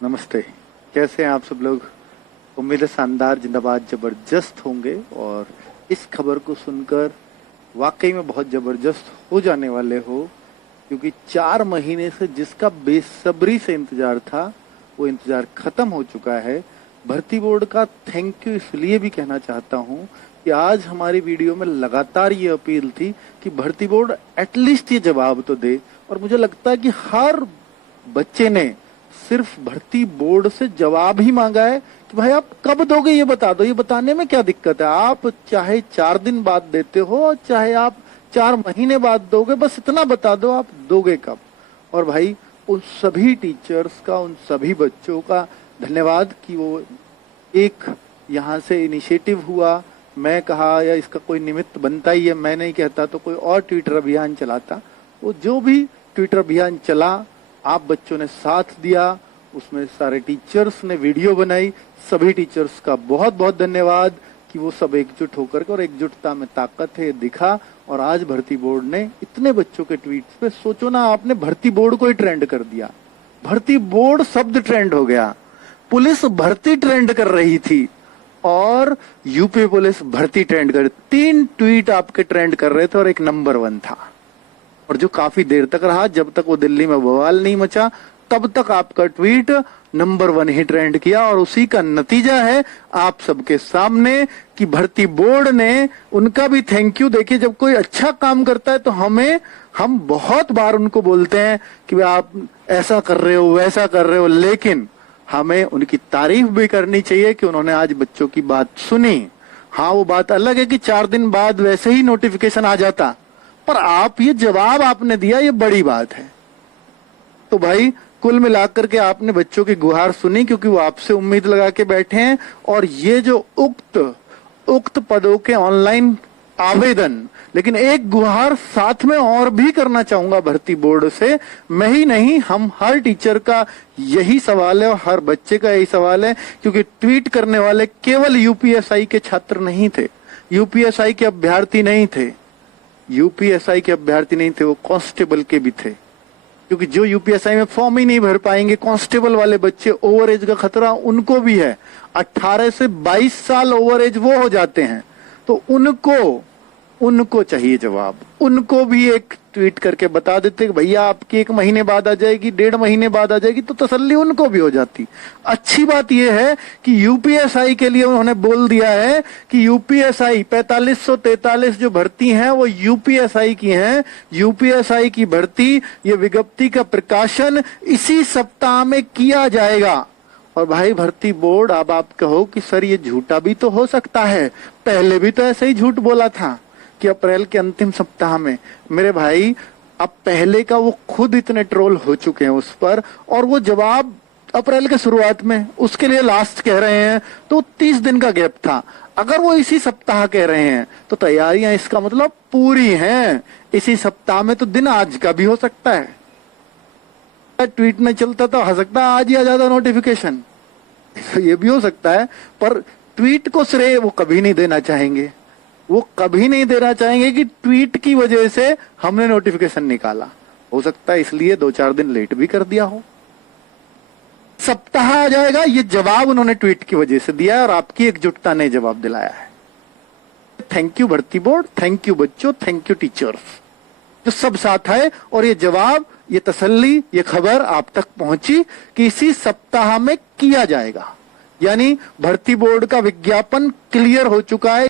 नमस्ते। कैसे हैं आप सब लोग? उम्मीद है शानदार, जिंदाबाद, जबरदस्त होंगे। और इस खबर को सुनकर वाकई में बहुत जबरदस्त हो जाने वाले हो, क्योंकि 4 महीने से जिसका बेसब्री से इंतजार था वो इंतजार खत्म हो चुका है। भर्ती बोर्ड का थैंक यू इसलिए भी कहना चाहता हूं कि आज हमारी वीडियो में लगातार ये अपील थी कि भर्ती बोर्ड एटलीस्ट ये जवाब तो दे। और मुझे लगता है कि हर बच्चे ने सिर्फ भर्ती बोर्ड से जवाब ही मांगा है कि भाई आप कब दोगे ये बता दो। ये बताने में क्या दिक्कत है? आप चाहे 4 दिन बाद देते हो, चाहे आप 4 महीने बाद दोगे, बस इतना बता दो आप दोगे कब। और भाई उन सभी टीचर्स का, उन सभी बच्चों का धन्यवाद कि वो एक यहाँ से इनिशिएटिव हुआ। मैं कहा या इसका कोई निमित्त बनता ही है, मैं नहीं कहता तो कोई और ट्विटर अभियान चलाता। वो जो भी ट्विटर अभियान चला, आप बच्चों ने साथ दिया, उसमें सारे टीचर्स ने वीडियो बनाई। सभी टीचर्स का बहुत बहुत धन्यवाद कि वो सब एकजुट होकर के, और एकजुटता में ताकत है, दिखा। और आज भर्ती बोर्ड ने इतने बच्चों के ट्वीट्स पे, सोचो ना, आपने भर्ती बोर्ड को ही ट्रेंड कर दिया। भर्ती बोर्ड शब्द ट्रेंड हो गया। पुलिस भर्ती ट्रेंड कर रही थी और यूपी पुलिस भर्ती ट्रेंड कर, 3 ट्वीट आपके ट्रेंड कर रहे थे और एक नंबर 1 था। और जो काफी देर तक रहा, जब तक वो दिल्ली में बवाल नहीं मचा तब तक आपका ट्वीट नंबर 1 ही ट्रेंड किया। और उसी का नतीजा है आप सबके सामने कि भर्ती बोर्ड ने, उनका भी थैंक यू। देखिए, जब कोई अच्छा काम करता है तो हम बहुत बार उनको बोलते हैं कि आप ऐसा कर रहे हो, वैसा कर रहे हो, लेकिन हमें उनकी तारीफ भी करनी चाहिए कि उन्होंने आज बच्चों की बात सुनी। हाँ, वो बात अलग है कि 4 दिन बाद वैसे ही नोटिफिकेशन आ जाता, पर आप ये जवाब आपने दिया, ये बड़ी बात है। तो भाई कुल मिलाकर के आपने बच्चों की गुहार सुनी, क्योंकि वो आपसे उम्मीद लगा के बैठे हैं। और ये जो उक्त पदों के ऑनलाइन आवेदन, लेकिन एक गुहार साथ में और भी करना चाहूंगा भर्ती बोर्ड से। मैं ही नहीं, हम हर टीचर का यही सवाल है और हर बच्चे का यही सवाल है, क्योंकि ट्वीट करने वाले केवल यूपीएसआई के छात्र नहीं थे, यूपीएसआई के अभ्यर्थी नहीं थे, यूपीएसआई के अभ्यर्थी नहीं थे, वो कांस्टेबल के भी थे। क्योंकि जो यूपीएसआई में फॉर्म ही नहीं भर पाएंगे, कांस्टेबल वाले बच्चे, ओवर एज का खतरा उनको भी है। 18 से 22 साल ओवर एज वो हो जाते हैं, तो उनको चाहिए जवाब। उनको भी एक ट्वीट करके बता देते कि भैया आपकी 1 महीने बाद आ जाएगी, 1.5 महीने बाद आ जाएगी, तो तसल्ली उनको भी हो जाती। अच्छी बात यह है कि यूपीएसआई के लिए उन्होंने बोल दिया है कि यूपीएसआई 4543 जो भर्ती हैं वो यूपीएसआई की हैं। यूपीएसआई की भर्ती, ये विज्ञप्ति का प्रकाशन इसी सप्ताह में किया जाएगा। और भाई भर्ती बोर्ड, अब आप कहो कि सर ये झूठा भी तो हो सकता है, पहले भी तो ऐसे ही झूठ बोला था कि अप्रैल के अंतिम सप्ताह में। मेरे भाई, अब पहले का वो खुद इतने ट्रोल हो चुके हैं उस पर, और वो जवाब अप्रैल के शुरुआत में, उसके लिए लास्ट कह रहे हैं, तो 30 दिन का गैप था। अगर वो इसी सप्ताह कह रहे हैं तो तैयारियां इसका मतलब पूरी हैं। इसी सप्ताह में तो दिन आज का भी हो सकता है। ट्वीट नहीं चलता तो हो सकता है आज ही आ जाता नोटिफिकेशन, ये भी हो सकता है। पर ट्वीट को श्रेय वो कभी नहीं देना चाहेंगे। वो कभी नहीं देना चाहेंगे कि ट्वीट की वजह से हमने नोटिफिकेशन निकाला। हो सकता है इसलिए 2-4 दिन लेट भी कर दिया हो। सप्ताह आ जाएगा, ये जवाब उन्होंने ट्वीट की वजह से दिया है और आपकी एकजुटता ने जवाब दिलाया है। थैंक यू भर्ती बोर्ड, थैंक यू बच्चों, थैंक यू टीचर्स, जो सब साथ आए और ये जवाब, ये तसल्ली, ये खबर आप तक पहुंची कि इसी सप्ताह में किया जाएगा। यानी भर्ती बोर्ड का विज्ञापन क्लियर हो चुका है।